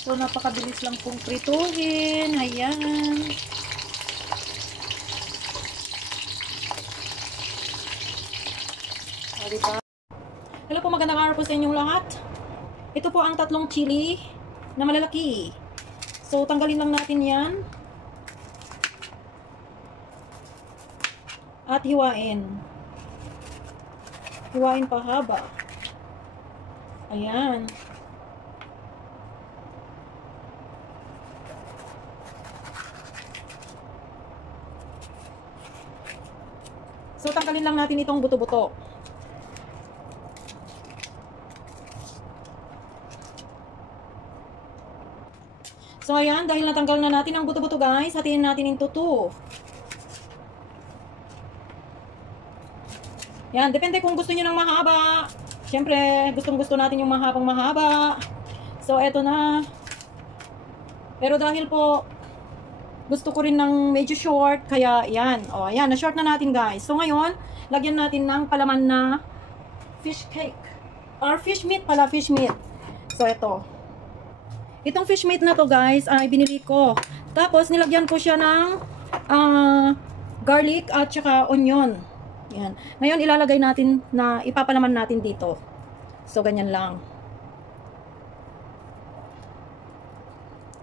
So, napakabilis lang pong prituhin. Ayan. O, diba? Hello po, magandang araw po sa inyong lahat. Ito po ang tatlong chili na malalaki. So, tanggalin lang natin yan. At hiwain. Hiwain pahaba. Ayan. So, tanggalin lang natin itong buto-buto. So, ayan. Dahil natanggal na natin ang buto-buto, guys, hatiin natin into 2. Yan. Depende kung gusto nyo ng mahaba. Siyempre, gustong-gusto natin yung mahabang mahaba. So, eto na. Pero dahil po, gusto ko rin ng medyo short, kaya yan. O, ayan, na-short na natin, guys. So, ngayon, lagyan natin ng palaman na fish cake. Or fish meat pala, fish meat. So, ito. Itong fish meat na to, guys, ay binili ko. Tapos, nilagyan ko siya ng garlic at saka onion. Yan. Ngayon, ilalagay natin na ipapalaman natin dito. So, ganyan lang.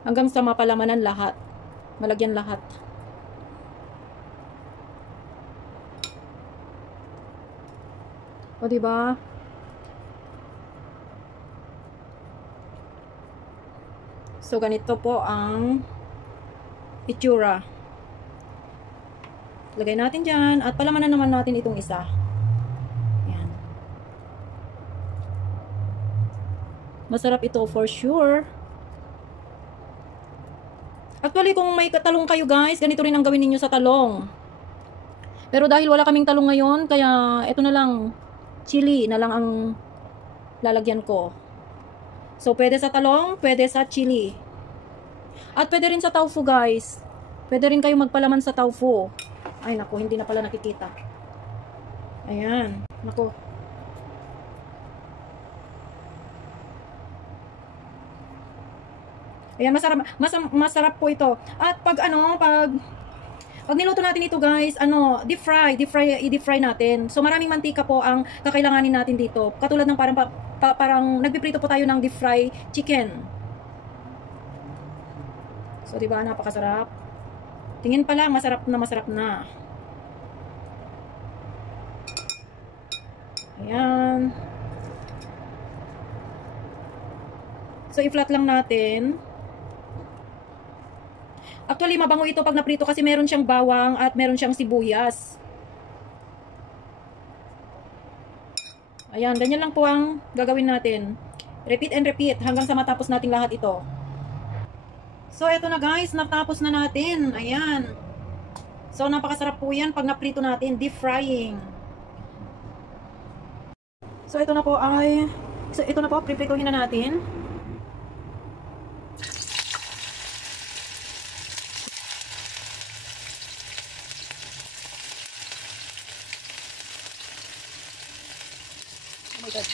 Hanggang sa mapalamanan lahat. Malagyan lahat. O, diba? So, ganito po ang itsura. Lagay natin dyan. At palamanan naman natin itong isa. Yan. Masarap ito for sure. Actually, kung may talong kayo, guys, ganito rin ang gawin ninyo sa talong. Pero dahil wala kaming talong ngayon, kaya ito na lang, chili na lang ang lalagyan ko. So, pwede sa talong, pwede sa chili. At pwede rin sa tofu, guys. Pwede rin kayo magpalaman sa tofu. Ay, naku, hindi na pala nakikita. Ayan, naku. Ayan, masarap po ito. At pag niluto natin ito, guys, deep fry natin. So, maraming mantika po ang kakailanganin natin dito. Katulad ng parang nagpiprito po tayo ng deep fry chicken. So, diba, napakasarap. Tingin pa lang, masarap na. Ayan. So, i-flat lang natin. Actually, mabango ito pag naprito kasi meron siyang bawang at meron siyang sibuyas. Ayan, ganyan lang po ang gagawin natin. Repeat and repeat hanggang sa matapos natin lahat ito. So, eto na, guys, natapos na natin. Ayan. So, napakasarap po yan pag naprito natin, deep frying. So, ito na po, priprituhin na natin. Oh my God.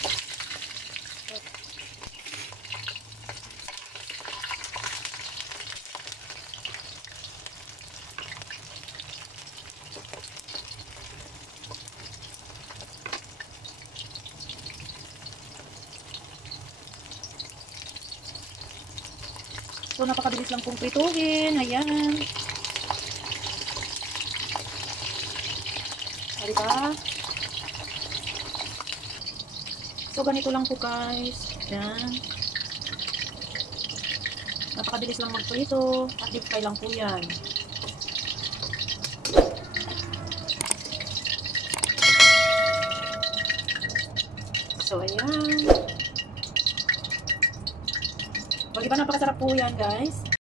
So, napakabilis lang pong prituhin. Ayan. O, diba? So, ganito lang po, guys. Ayan. Napakabilis lang magprito. At deep fry lang po yan. So, ayan. O, diba napakasarap po yan, guys?